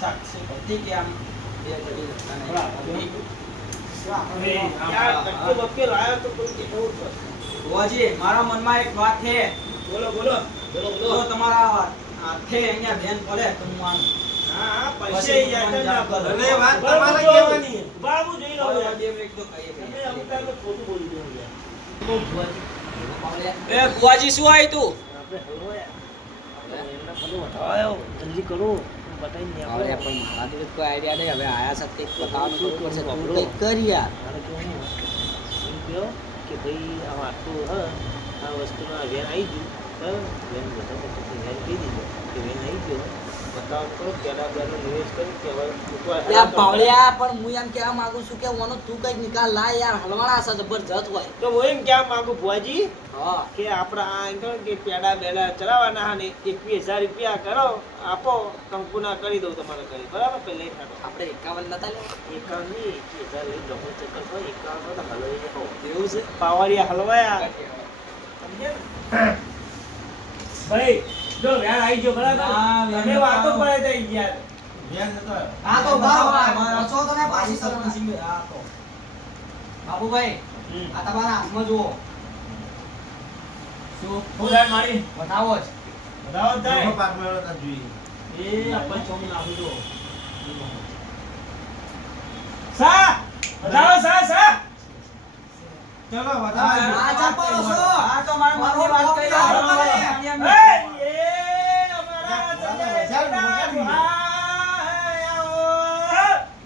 સાક્ષી હતી કે આમ બે ઘડી લડતા નહીં. યાર, ધક્કો બક્કો લાયો તો કોઈ કેવું છે? ભુવાજી, મારા મનમાં એક વાત છે. બોલો, બોલો. બોલો, જો તમારા હાથે અહીંયા બેન પડે તો હું માનું. હા, હા, પૈસે યાર, તમે ના કરો. અને વાત બરાબર તમારે જો. કહેવાની. બાબુ જોઈ લો હવે યાર. બે મિનિટ તો કહીએ તમે અમુક ટાઈમે ખોટું બોલી દો યાર. એ ભુવાજી શું આવ્યું તું? આપણે હલવો યાર એમને બધું બતાવ્યો જલ્દી કરો બતાવીને હવે પણ મારા જોડે કોઈ આઈડિયા નહીં. હવે આયા સાથે કંઈક બતાવવાનું કરવું પડશે. તું કંઈક કર યાર. મારે કેવું એમ કહો કે ભાઈ આ આટલું હ આ વસ્તુના વેન આવી ગયું બરાબર વેન બધા પછી વેન કહી દીધો કે વેન આવી ગયો બતાવ કરો પહેલા બેનો નિવેશ કરી કે હવે યાર બાવળિયા, પણ હું એમ કહેવા માંગુ છું કે ઓનો તું કઈક નિકાલ લાય યાર. હલવાના છે જબરજસ્ત હોય. તો હું એમ કહેવા માંગુ ભુવાજી હા, કે આપણા આ એમ કહો કે પેડા બેડા ચલાવવાના હા ને 21,000 રૂપિયા કરો આપો કંકુના કરી દઉં તમારે કરી બરાબર પેલા લઈ થાતો આપણે 51 નતા લેવા. 51 ની 21,000 લઈ ડબલ ચક્કર હોય 51 તો હલવાઈ જાઓ એવું છે? પાવરિયા હલવાયા ભાઈ, જો વેણ આવી ગયો બરાબર. ના, વેણ તમે નતો વાતો આવ્યો. પડે તઈ યાર. બેન નતો આવ્યો. હા તો બરાબર. બસો તો ને પાછી સરપંચ સરપંચ. સિંહ, હા તો. બાબુભાઈ, હમ. આ તમારા હાથમાં જુઓ. શું? હું થાય મારી? બતાવો જ. બતાવો જ થાય. મોટો પાક મેળો તો જોઈએ. એ આપણે ચોમ નાખું જો. સા! બતાવો સા, સા! ચલો આ વધારે. ચાપાળો છો. હા તો મારી મનની વાત કરી મારો લો. બાપ એ, અમારા સંજય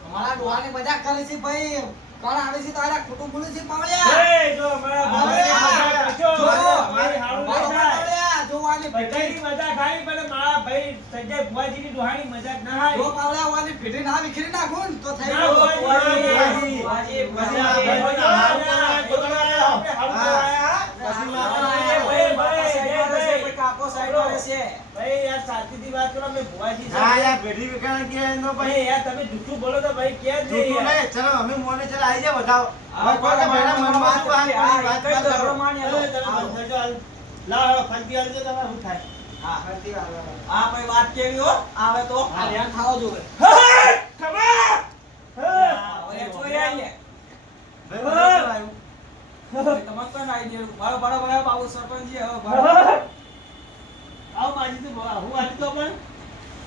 અમારા ડોહાની મજાક કરે છે ભાઈ. કોણ આવે છે તારા ખોટું બોલે છે પાવળિયા. એ, જો અમારા બાવળિયા, જો, જો, મારી હારું મારો ના થાય. પાવળિયા, જો આની બધાની મજાક આવી પણ મારા ભાઈ સંજય ભુવાજીની ડોહાની મજાક ના જો આવી. પાવળિયા આની ફેટી ના વિખરી નાખું ને તો થઈ ના, ગયું. ભુવાજી, ભુવાજી, ભુવાજી, ભુવાજી, કાકો સાઈડ વાળે છે. ભાઈ યાર શાંતિથી વાત કરો અમે ભુવાજી છે. હા યાર પેઢી વિકાણ કે એનો ભાઈ ભાઈ યાર તમે જૂઠું બોલો તો ભાઈ ક્યાં જ નહીં જૂઠું યાર. નહીં. ચલો અમે મોને ચલો આવી જાય બતાવો. આ હવે કોઈ કોને પેલા મનમાં શું વાત હા, પડી, વાત કઈ કરો. દરો માન્ય અરે, લો. તમે બંધ થજો હાલ. લાવો, હાલો, ફરતી હાલજો તમારે શું થાય. હા. હા ભાઈ વાત કેવી હો આવે તો આ ધ્યાન ખાવો જોઈએ. હા, ખમા! હા. હવે ચોરી આવી લે. ભાઈ બરાબર આવ્યું. તમારે કોઈ ના આવી ગયું. બરાબર બરાબર બાબુ સરપંચજી હવે બરાબર. હા. આવો માજી તો બોલા. હું આવી તો પણ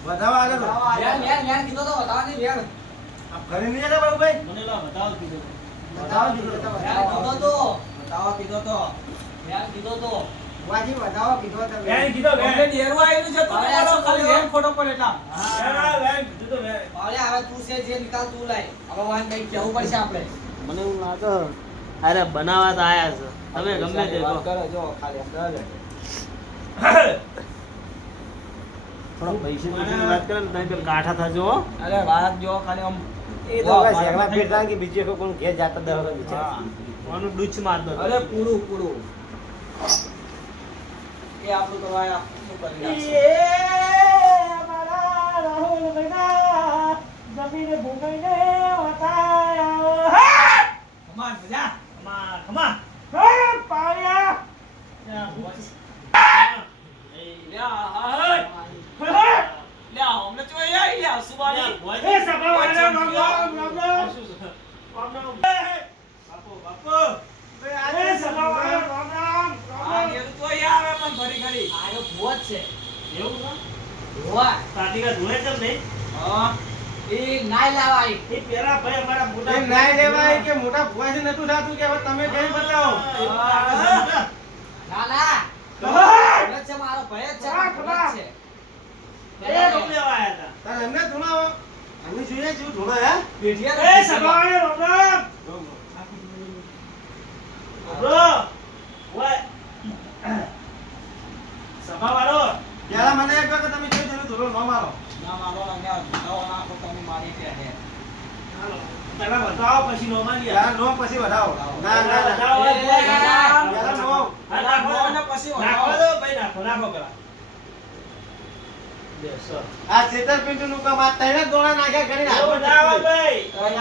વધાવો આગળ. ધ્યાન, ધ્યાન, ધ્યાન કીધો તો બતાવવાની ધ્યાન. આ ઘરે નહીં જતા બાબુભાઈ? મને લાવ બતાવો કીધું. બતાવો દીકરો. ધ્યાન કીધો તો. બતાવો કીધો તો ધ્યાન કીધો તો. વેણ કીધો વેણ. એટલે ડેરું આવેલું છે તો હવે બોલો, શું ખાલી કર્યું? વેણ ખોટો પડે એટલા. વેણ આ વેણ કીધું તો વેણ. પાવળિયા, હવે તું છે જે નિકાલ તું લાય. હવે વાન કઈ કહેવું પડશે આપણે. મને એવું લાગે અરે બનાવવા તો આયા છે તમે ગમે તે કહો. કરો જો ખાલી ચાલે. થોડો પૈસાની વાત કરે ને તમે પેલા કાઠા થજો હો. અરે વાત જો ખાલી આમ એ તો ભાઈ શેકલા પેટ રાખી બીજે કોઈ ઘેર જાતા દહ બિચારા. હા. ઓનું ડૂચ માર દો અરે પૂરું પૂરું એ આપણું તો ભાઈ આપણું કરી નાખશે. એ બેટા જમીને ભૂંગાઈને વતાયા હે કમાન મજા ખમા પાયા લ્યા હા લ્યા અમને તો એ આઈ લ્યા સુબાની એ સભા વાળા રામ રામ બાપુ એ સભા વાળા રામ રામ આ નેર તો એ આવે પણ ઘડી ઘડી આયો ભૂત છે એવું ના ભૂવા તાટીકા ધોળે કેમ નહીં હા એ નાય લાવાય એ પેલા ભાઈ અમારા મોટા એ નાય લેવાય કે મોટા ભુવાજી નતું થાતું કે હવે તમે કઈ બતાવો ના ના ભૂત છે મારો ભય જ છે ભૂત છે એ લોકો લેવા આયા હતા તારે એમને ધૂણાવો અમે જોઈએ છું ધૂણો હે પેઢિયા એ સભા વાળા રામ રામ બ્રો ઓય સભા વાળો પેલા મને એક વખત તમે જોઈ જોયું ધૂણો ન મારો ના મારો ના નવો નાખો તમે મારી કે હે હાલો પેલા બતાવો પછી નો મારી પેલા નો પછી વધાવો ના ના ના બતાવો પેલા નો હા નાખો ને પછી નાખો દો ભાઈ નાખો પેલા બેસો આ છેતરપિંડી નું કામ આ તૈણે દોણા નાખ્યા કરીને એવું ના હોય ભાઈ અરે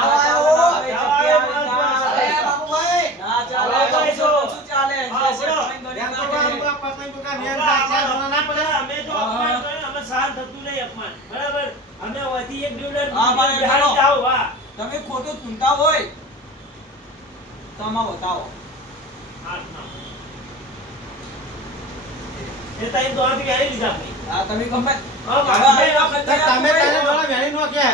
બાબુભાઈ ના ચાલે ભાઈ, તો શું ચાલે હા, જે બોલો. છે એમ તો ઘણી આ પતંગ ટુકા વેર ચાર દોણા ના પડે અમે જો અપમાન કર્યું, અમે સહન થતું નહીં અપમાન બરાબર અમે વધી એક ડ્યુલર હા, ભાઈ, બિહારી ચાલો. જાઓ હા તમે ખોટું ચૂંટા હોય તો આમાં બતાવો હાથમાં. એ તારી દોડાથી વેરી લીધા ભાઈ આ તમે ગમે હા, હવે ભાઈ, આ વખતે તમે આ તને દોણા વેણી નો કે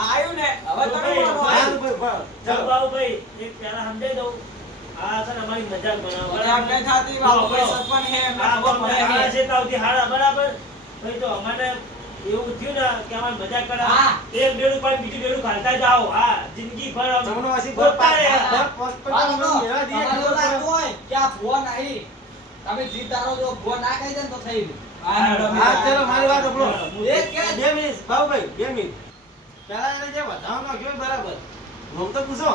આયુ ને હવે તમે ભાઈ, બોલો. ચાલો બાબુભાઈ એક પેલા સમજાઈ દઉં આ છે ને અમારી મજાક બનાવો પણ એમ નહીં થાતી, બાબુભાઈ સરપંચ હે, એમને આ ખબર પડે હાડા હે. છે તાવથી હાડા બરાબર ભાઈ તો અમારે એવું થયું ને કે અમારે મજાક કરે હા. એક ડેડું પાઈ બીજું ડેડું ખાલતા જાઓ હા જિંદગી ભર અમે તમને વાસી ગોતતા રહે. તમારે એવું લાગતું હોય કે આ ભૂવા નહીં તમે જીત ધારો જો ભૂવા ના કહી દે ને તો થઈ ગયું હા, હેડો, હા ચલો મારી વાત સાંભળો એક કે 2 મિનિટ બાબુભાઈ 2 મિનિટ પેલા એને જે વધાવો નાખ્યો એ બરાબર નોમ તો પૂછો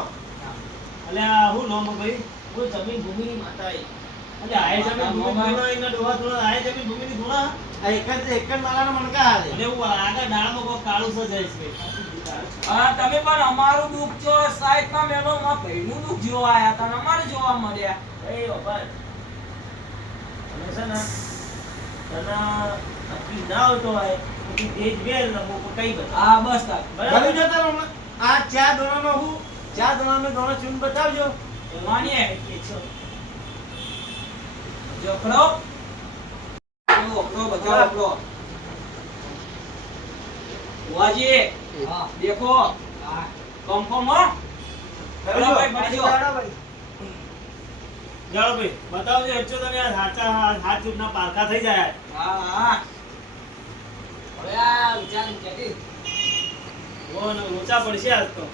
અલ્યા હું નોમ ભાઈ હું જમીન ભૂમિની માતા એ અલ્યા આય જમીન ભૂમિ ધૂણા એના ડોહા ધૂણા આય જમીન ભૂમિની ધૂણા આ એક જ માલાના મણકા હાલે અને હું આગળ ડાળમાં કોઈ કાળું સજાઈશ ભાઈ હા, તમે પણ અમારું દુઃખ જો સાઈડમાં મેલો માં ભાઈનું દુઃખ જોવા આયા હતા ને અમારે જોવા મળ્યા એ બાપા તમે છે ને તને તકલીફ ના આવતો હોય તો દેજ વેર ને હું કઈ બતા હા બસ તાર બરાબર ગમી જતા રહો. આ ચાર દોણાનો હું ચાર દોણાનો દોણો ચૂન બતાવજો માનીએ કે છો જો ખરો ઓકરો બતાવો ઓકરો વાજી હા દેખો હા કન્ફર્મ હો હેલો ભાઈ મળી જો જાઓ ભાઈ બતાવજો એકચો તમે આ સાચા હાથ ચૂપના પારખા થઈ જાય હા હા હવે આ વિચાર કેતી ઓ ને લોચા પડશે આજ તો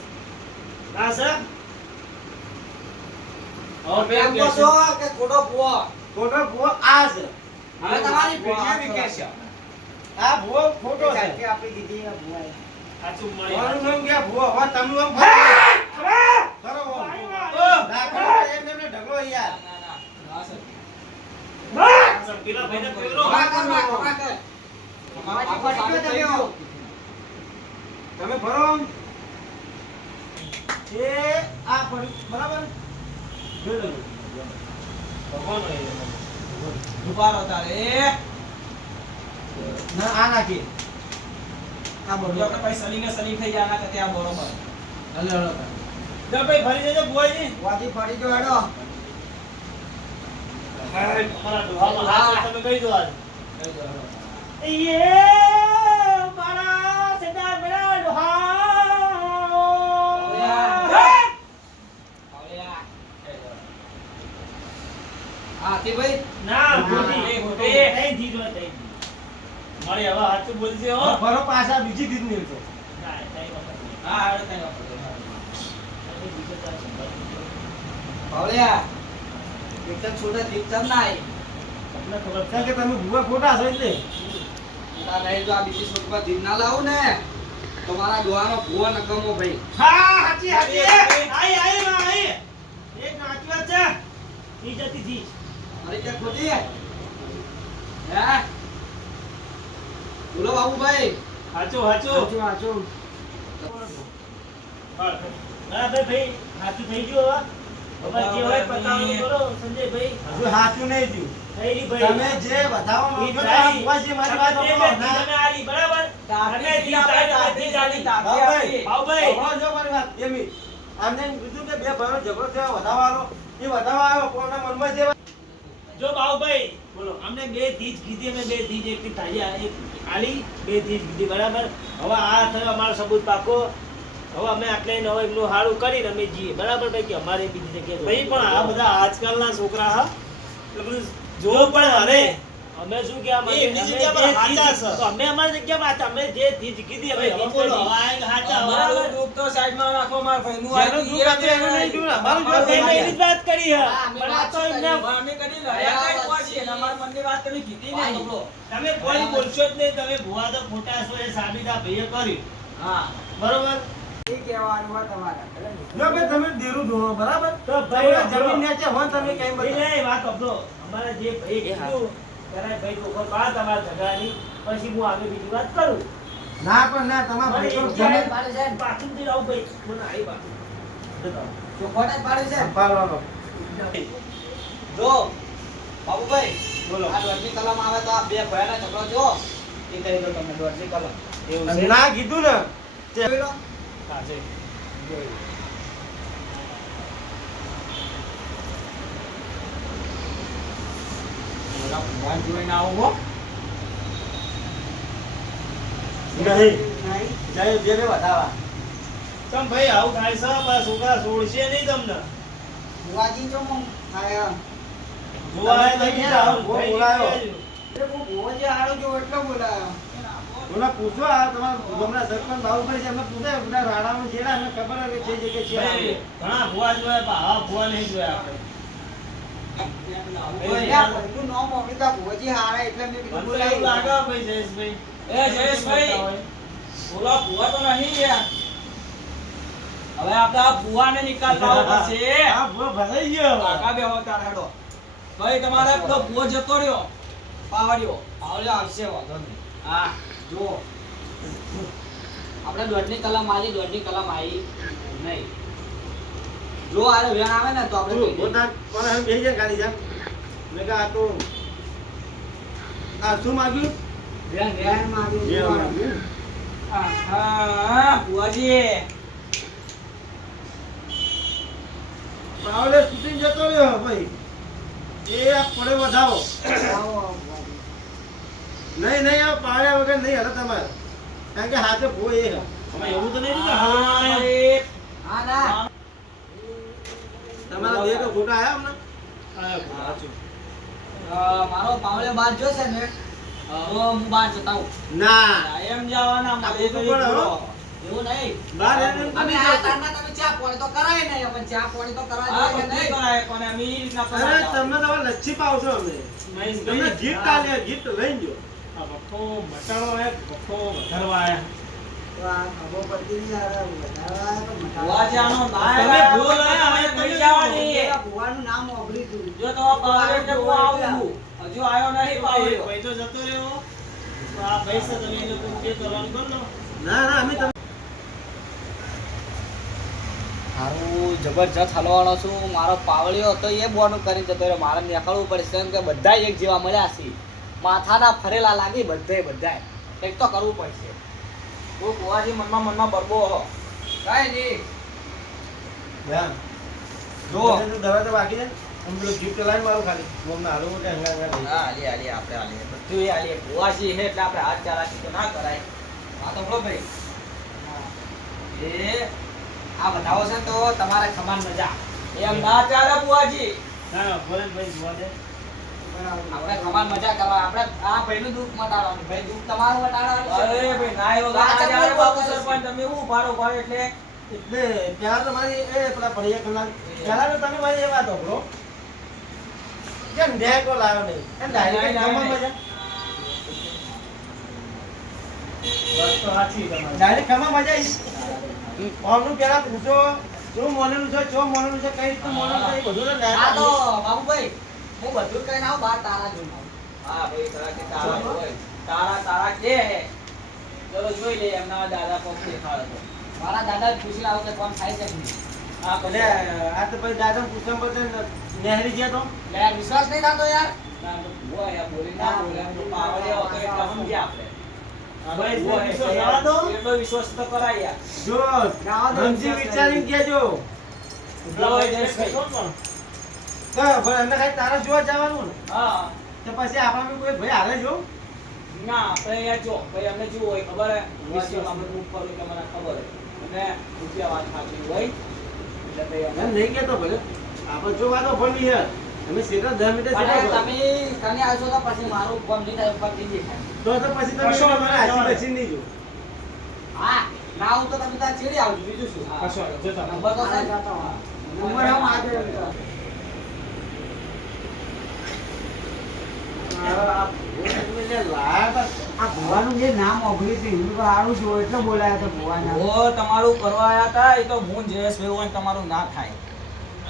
ના સર હવે એમ કહો છો કે ખોટો ભૂવો ખોટો ભૂવો આ છે હવે તમારી પેઢીએ વિકેશ છે આ ભૂવો ખોટો છે કે આપણી દીદી આ ભૂવા સાચું મળી મારું નામ કે ભૂવો હવે તમે આમ કરો કરો રાખો એમ એમને ઢગલો યાર ના ના ના સર પેલા ભાઈને પેલો ખમા કર માં ખમા કર અમારા આપણ સામે કયો થઈ તમે ગયું. તમે ભરો એ આ પડ્યું બરાબર જોઈ લો ભગવાન હોય ઉભા તારે ના આ નાખી આ જો બરોબર કે ભાઈ સલીને સલી થઈ જાય ના કે ત્યાં બરોબર હલો હલો જો ભાઈ ફરી જજો બુઆજી વાદી ફરી જો હેડો અમારા ડોહામાં હાથ તમે કહી દો આજ થઈ જાય, હેડો. ये मारा सेदा मेरा लोहा આવડ્યા. હા તે ભાઈ ના ગોટી, ગોટી ગોટી. નહીં દીધો નહીં મારે હવે સાચું બોલજે હો ભરો પાછા બીજી દીધ નહીં તો ના નહીં વખત હા હેડો કઈ વાપરતો નહીં બીજો તાર સંભાળ ભાવળિયા એકદમ છોટા દીપ તમ ના આવી તમને ખબર કારણ કે તમે ભૂવા ખોટા છો એટલે તાર નહીં તો આ બીજી શોધ પર દીપ ના લાવું ને તો મારા ડોહાનો ભૂવો નકમો ભાઈ હા હાચી હાચી આઈ આઈ માં આઈ એક નાચી વાત છે ઈ જતી થી મારી ક્યાં ખોટી હે બોલો બાબુભાઈ હાચું હાચું હાચું ના ભાઈ હાચું થઈ ગયું હવે જે હોય પતાવવાનું કરો સંજયભાઈ હજુ હાચું નહીં થયું. થઈ ગઈ ભાઈ તમે જે બતાવવા માંગો છો ભાઈ, આ બુવાજી મારી વાત તમે સાંભળો. બે તમે આલી બરાબર તમે દી તારી આલી બાબુભાઈ, બાબુભાઈ સાંભળો છો મારી વાત. બે મિનિટ. આમને એમ કીધું કે બે ભાઈનો ઝઘડો થયો વધાવવાનો. એ વધાવવા આવ્યો કોના મનમાં જે જો બાબુભાઈ બોલો અમને બે ધીજ કીધી અમે બે ધીજ એક તાજી આલી બે ધીજ કીધી બરાબર હવે આ થયો અમારો સબૂત પાકો હવે અમે આટલે નવો એકલું હારું કરીને અમે જઈએ બરાબર ભાઈ કે અમારે બીજી જગ્યાએ ભાઈ પણ આ બધા આજકાલના છોકરા હા એટલે બધું જો પણ અરે અમે શું કે એ એમની જગ્યા પર હાચા છે. અમે અમારી જગ્યામાં હતા અમે જે ધીજ કીધી અમે ભાઈ, ધીજ બોલો, કરી. આ હાચા અમારું બરાબર. દુઃખ તો સાઈડમાં રાખો, મારા ભાઈનું જેનું દુઃખ હતું એનું નહીં જોયું, અમારું અમે જોયું. એની જ વાત કરી હે. હા, અમે પણ આ વાત તો કરી. એમને અમે કરી લડ્યા કઈ પહોંચી અને અમારા મનની વાત તમે કીધી નહીં કપડો. તમે કોઈ બોલશો જ નહીં તમે ભુવા તો ખોટા છો એ સાબિત આ ભાઈએ કર્યું હા બરોબર એ કહેવાનું હોય તમારે. જો ભાઈ તમે દેરું ધોવો બરાબર તો ભાઈ તમે જમીન નીચે હોય તમે કઈ બતાવો. એ વાત આપજો અમારે જે ભાઈ કીધું ત્યારે ભાઈ લોકો બા તમારા ઝઘડાની પછી હું આગળ બીજી વાત કરું ના પણ ના તમારા ભાઈ તો જમીન પાડે છે ને? પાછુંથી આવું ભાઈ મને આવી બાજુ ચોખવટ જ પાડે છે ને? સંભાળવાનો. જો બાબુભાઈ બોલો આ દોઢની કલમ આવે તો આ બે ભયાના ઝઘડો જો એ કહી દો તમને દોઢની કલમ એવું છે ના કીધું ને તે જોઈ લો. હા છે ઓલા ભગવાન જોઈને આવો હો. નહીં જય બેને વધાવા. તમ ભાઈ આવું થાય છે પણ છોકરા છોડશે નહીં તમને બુવાજી જો મમ આયા. જોવા તમે તમે નહીં આવો આવો, ભાઈ બોલાયો. એટલે હું બુવાજી હારો જો એટલો બોલાયો. ઓલા પૂછો આ તમારા ગામના સરપંચ બાબુભાઈ છે એમને પૂછે બધા રાણામાં જેલા એમને ખબર હોય કે જે જગ્યાએ છે ભાઈ, ઘણા ભુવા જોયા પણ આવા ભુવા નહીં જોયા આપણે યાર, બધું નામ ઓળખતા બુવાજી હારા એટલે મેં કીધું મને તો એવું લાગે બોલાવી. ભાઈ જયેશભાઈ એ જયેશભાઈ ઓલા ભુવા તો નહીં ગયા. હવે આપણે આ ભુવાને નિકાલ લાવવો પડશે. આ ભૂવો ભરાઈ ગયો હવે. કાકા બે હોતા હેડો. ભાઈ તમારે પેલો ભુવો જતો રહ્યો પાવડિયો આવશે વાંધો નહીં. હા જો આપણે દોઢની કલમ આવી દોઢની કલમ આવી નહીં. જો આરે વેણ આવે ને તો આપણે તું કહી દઈએ. પોતા કોને એમ બેસી જાય ખાલી જા. મેં કહ્યું આ તો આ શું માગ્યું? વેણ જે વેણ. માગ્યું. હા ભુવાજી પાવલે શૂટિંગ જતો રહ્યો ભાઈ. એ આ પડે વધાવો. નહીં નહીં આ પાડ્યા વગર નહીં હલે તમારે. કારણ કે હાથે ભૂવો એ હે. અમે એવું તો નહીં કે હા હા ના તમારા બે તો ખોટા આયા અમને. મારો પાવલે બાર જોશે ને તો હું બાર જતાવું. ના એમ જવાના આ મારે ખોટું પણ હો. એવું નહીં. બાર એને અમે આ તારના તમે ચા પાણી તો કરાય નહીં. અમે ચા પાણી તો કરાય આ કે બધું નહીં? કરાય પણ અમે ઈ રીતના અરે કરાય. તમને તમારે લચ્છી પાવશો અમે. તમને ગિફ્ટ આલે ગિફ્ટ લઈ જો. આ ભક્તો મટાડો આયા ભક્તો વધારવા આયા તો આ ખબર પડતી નહીં યાર. વધારે તો ભુવાજી આનો ના તમે આવ્યા ભૂલ હોય તો આવ્યા, તમે તમે કહી જવાની. પેલા ભુવાનું નામ ઓગળી હતું. જો તો પાવલે એટલે હું આવું. હજુ આવ્યો નહીં પાવલ્યો. ભાઈ તો જતો રહ્યો તો આ ભાઈ છે તમે એને કોઈ જે કરવાનું કરો ના ના અમે તમને હારું જબરજસ્ત હલવાનો છું. મારો પાવળિયો હતો એ બોનું કરીને જતો રહ્યો. મારે નીકળવું પડશે કેમ કે બધા એક જેવા મળ્યા છે. માથાના ફરેલા લાગી બધાય કંઈક તો કરવું પડશે. હું કુવાજી મનમાં બરબો હો કાંઈ નહીં. ધ્યાન જો જો દવા તો બાકી છે ને અમે પેલું ગિફ્ટ લાવી મારું ખાલી મમ્મી હાલો મોટે હંગા હંગા લઈ હા આલીએ આપણે આલીએ બધું આલીએ. કુવાજી હે એટલે આપણે હાથ ચાલાકી તો ના કરાય. હા તો બોલો ભાઈ એ આ બતાવો છે તો તમારે ખમાન મજા એમ ના ચાલે બુવાજી. ના બોલે ભાઈ જોવા દે આપણે ખમાન મજા કરવા. આપણે આ ભાઈનું દુઃખ મટાડવાનું. ભાઈ દુઃખ તમારું મટાડવાનું છે. અરે ભાઈ ના એવો વાત ના ચાલે બાપુ બાપુ સરપંચ તમે હું ભાડો ભાડો એટલે એટલે ત્યાં તો મારી એ પેલા ભૈયા કલાક પહેલા તો તમે મારી એ વાત હોભળો કેમ ડેકો લાવ્યો નહીં એ ડાયરેક્ટ ખમા મજા બસ તો સાચી તમારી ડાયરેક્ટ ખમા મજા આવી આમનું પેલા પૂછો શું મોનેલું છે જો મોનેલું છે કઈ રીતનું મોનેલું છે એ બધું તો આ ના તો બાબુભાઈ હું બધું કહીને આવું બાર તારા જોઈને આવું. હા ભાઈ તારા કે તારા હોય તારા કે હે ચલો જોઈ લઈએ એમના દાદા કોક દેખાડે તો. મારા દાદા પૂછી આવો કે કોણ થાય છે કે નહીં. હા એટલે આ તો પછી દાદા પૂછવા પડશે ને, નેહરી ગયા તો લે યાર વિશ્વાસ નહીં થતો યાર. ના તો ભૂવા યાર બોલી ના બોલે એમ તો પાવડિયા હતો એટલા સમજ્યા આપણે. ભાઈ, ભૂવા વિશ્વાસ એટલે જવા દો. એટલો વિશ્વાસ તો કરાય યાર. જો જવા દો, સમજી વિચારીને કહેજો. બોલો જયેશભાઈ. કોણ પણ? તો ભાઈ એમને ખાલી તારા જોવા જવાનું ને, હા તો પછી આપણા કોઈ ભાઈ હારે જો. ના આપણે યાર જો ભાઈ અમને શું હોય ખબર હે વિશ્વાસ આપણે મૂક કરું કે મને ખબર હે અને રૂપિયા વાત સાચી હોય એટલે ભાઈ એમ અમે નહીં કહેતો ભલે આપણે જો વાતો ભણવી છે અમે સીધા 10 મિનિટ અને સીધા તમે કને આવશો તો પછી મારું કોમ નહીં થાય ઉપર નહીં દેખાય. તો પછી તમે કશો મને વાંધો હાચી નહીં. બચી નહીં જો. હા ના આવું તો તમે ત્યાં ચીડી આવજો બીજું શું. હા. કશો વાંધો નહીં. જતા. નંબર તો છે. નંબર આમ આજે આ ભૂવા લાયા હતા. આ ભુવાનું જે નામ અઘરી છે એનું તો સારું જો એટલે બોલાયા હતા ભુવાના. ઓ તમારું કરવા આયા હતા એ તો હું જયેશભાઈ હોય ને તમારું ના થાય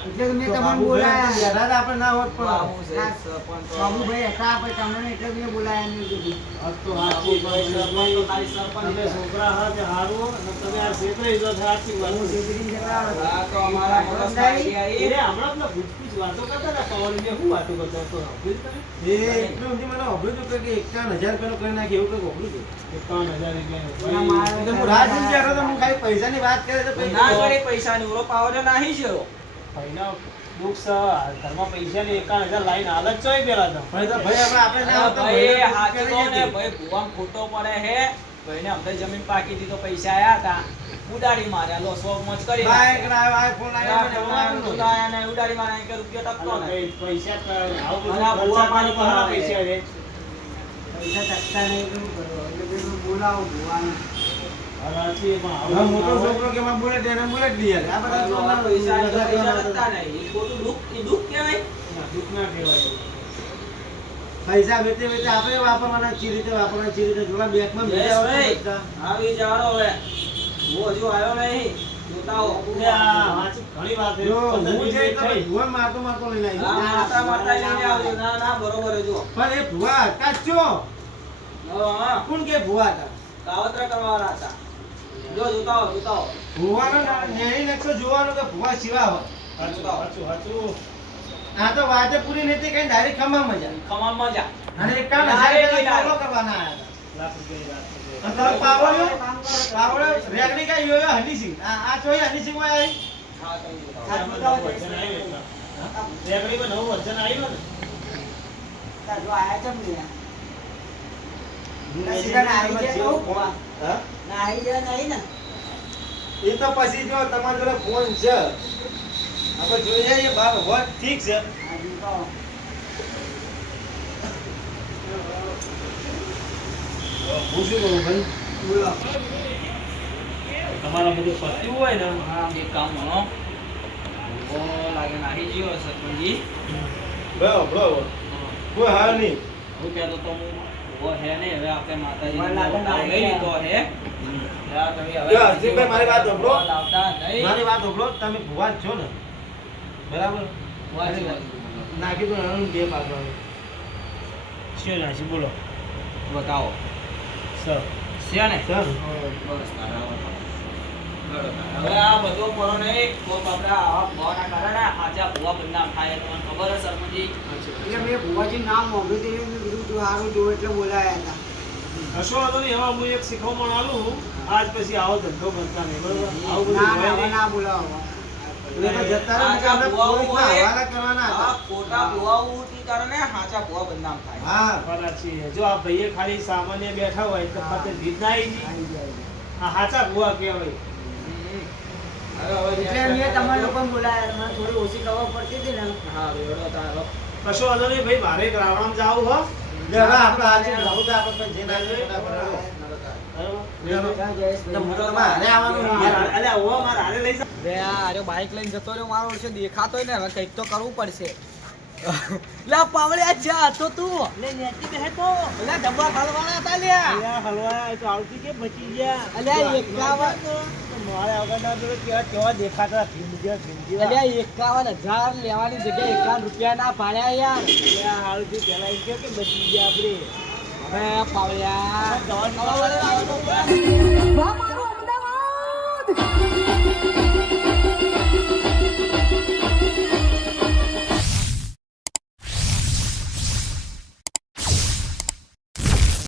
એટલે તો મેં તો તમને બાબુભાઈ બોલાયા. બેઠા હતા આપણે ના હોત પણ બાબુ છે સરપંચ તો- બાબુભાઈ હતા આપણે તમને એટલે મેં બોલાયા એમને કીધું. આ તો સાચી વાત છે. સરપંચ તો ખાલી સરપંચ તમે છે. છોકરા હા તે હારું અને તમે આ છેતરાઈ જાઓ છો, સાચી વાત હું છે. છેતરીને જતા હતા. આ તો અમારા મોટા એ રે, હમણાં પેલા ભૂચપૂચ વાતો કરતા હતા પાવડીને, શું વાતો કરતા હતા? સાંભળ્યું તમે? એ એટલું સમજી મને અભળ્યું હતું કે 51,000 પેલો કરી નાખી એવું કંઈક અભળ્યું હતું. 51,000 ના, મારે એટલે હું રાહ જોઈને બેઠો હતો, હું ખાલી પૈસાની વાત કરે તો ના પૈસા કરી પૈસાની ઓલો પાવડે નાહી છે ભાઈના દુઃખ છે. ઘરમાં પૈસાની 51,000 લાઈન હાલત ચોય પેલા તો. ભાઈ તો ભાઈ હવે આપણે ના હોત તો ભાઈ ભાઈને હાચું કરી કહું ને હતી. ભાઈ ભુવામ ખોટો પડે હે ભાઈને અમને જમીન પાકી હતી તો પૈસા આયા હતા ઉડાડી માર્યા લો સો મોજ કરી બાઈક લાવ્યો, આઈફોન લાવ્યો, મને એવું નાખ્યા. વાપરવું. ઉડાયા ને ઉડાડી માર્યા કે રૂપિયા ટકતો અને ને ભાઈ પૈસા તો આવું અને આ બધું ભૂવા ખર્ચા પાણી ઘણા ભરાવે. પૈસા છે. પૈસા ટકતા નહીં કેવું કરવું? એટલે પછી હું બોલાવું ભુવાને. હા, સાચી, પણ આવું હવે મોટો બધું છોકરો કે માં બુલેટ એને બુલેટ લઈ આવે. આ બધા આ છોકરા પૈસા એ તો બધા પૈસા બધા ટકતા નહીં એ ખોટું દુઃખ એ દુઃખ કહેવાય ના, દુઃખ ના કહેવાય. પૈસા વેચે વેચે આપણે વાપરવાના ચી રીતે વાપરવાના ચી રીતે જોવા બેંકમાં બીજા જયેશભાઈ, બધા. આવી જવાનો હવે હું હજુ આવ્યો નહીં જોતા હો એટલે આ સાચી ઘણી વાત છે. જો 15 હું જે મિનિટ તો થઈ. ભુવન મારતો મારતો લઈને આવ્યો. ના માતા માતા લઈને આવજો ના ના બરોબર હે જો પણ એ ભુવા કાચો હા કોણ કે ભુવા હતા? કાવતરા કરવાના હતા જો જોતા હો જોતા હો ભુવાનો નેણી નકશો જોવાનો કે ભુવા સિવા હોય. સાચું, સાચું, સાચું. આ તો વાતે પૂરી નથી કઈ ડાયરેક્ટ ખમા મજા. ખમા મજા અને 51,000 પેલા ચોલો કરવાના આયા હતા. લાખ રૂપિયાની વાત છે. અને તારો પાવડો રેગડી કાંઈ યોયો હનીસિંહ. આ ચોય હનીસિંહ હોય આવી. હા તો જોતા હો. આમાં નવું વર્ઝન આવ્યું એટલે. રેકડીમાં નવું વર્ઝન આવ્યું ને. તાર જો આયા છે ને યાર. સીધા ના આવી જાય તો ભુવા. હા? ના આવી જાય નહીં ને. એ તો પછી જો તમારા જોડે ફોન છે આપણે જોઈ જઈએ બાર હોત ઠીક છે. આ જોતા હો. હું શું કરું ભાઈ? બોલો. તમારા બધું પત્યું હોય ને હા એક કામ ગણો ઓ લાગે નાહી ગયો સરપંચજી બરાબર કોઈ હાલ નહીં. હું કહેતો તો હું ઓ હે ને હવે આપણે માતાજી મને લાગે નાહી લઈ લીધો ગયા. હે યા તમે હવે જો હર્ષિતભાઈ, મારી વાત સાંભળો. લાવતા નહીં મારી વાત સાંભળો, તમે ભુવા જ છો ને બરાબર? વાંચી વાંચી નાખી દો નાનું બે પાકવાનું. શું નાસી બોલો બતાવો સર છે ને સર બસ હવે આ બધો પરો નહીં કોક આપણે આવા ભવાના કારણે આજા ભુવા બદનામ થાય તમને ખબર હે સરપંચજી એટલે મેં ભુવાજી નામ મોંઘું તે મેં કીધું તું સારું જો એટલે બોલાયા હતા. કશો વાંધો નહીં. હવે હું એક શીખવણ આલું. આજ પછી આવો ધંધો બનતા નહીં, બરોબર? આવું બધું ના હોય ના હવે નહીં. ના બોલાવો. એટલે તો જતા રહો ને કે આપણે પોલીસના હવાલા કરવાના આ હતા. ખોટા ભુવાઓથી કારણે હાચા ભુવા બદનામ થાય હા સાચી છે. જો આ ભાઈએ ખાલી સામાન્ય બેઠા હોય તો ફતે જીત ના આવી ગઈ. આવી જાય. આ હાચા ભૂવા કહેવાય. એટલે મેં તમારા લોકોને બોલાયા. મને થોડી ઓછી ખબર પડતી હતી ને. હા વેડો તારો કશો વાંધો નહીં ભાઈ, મારે એક રાવણામ જાવું હો. લે હવે આપણે આજે રહું તો આપણે પણ જે ના જોઈએ ફટાફટ રહો. બરોબર? ત્યાં જયેશભાઈ. તો મોટો તમારે હારે આવવાનું નહીં. મારે- અલ્યા, ઓવા મારે હારે લઈ જા. બે આ બાઈક લઈને જતો રહ્યો મારો ઓળશે દેખાતોય ને હવે કંઈક તો કરવું પડશે. લે પાવળિયા જા તો તું લે, નેચી બેહે તો. લે ડબ્બા ખાલવાના હતા લ્યા અલ્યા, હલવા એ તો આવતી કે બચી ગયા. અલ્યા 51 તો મારે આગળના જોડે કેવા દેખાતા ભીમજીવા. અલ્યા 51,000 લેવાની જગ્યાએ 51 રૂપિયા ના પાડ્યા યાર. અલ્યા, હાલથી પહેલા એમ કે બચી ગયા આપણે. પાવળિયા જવાનું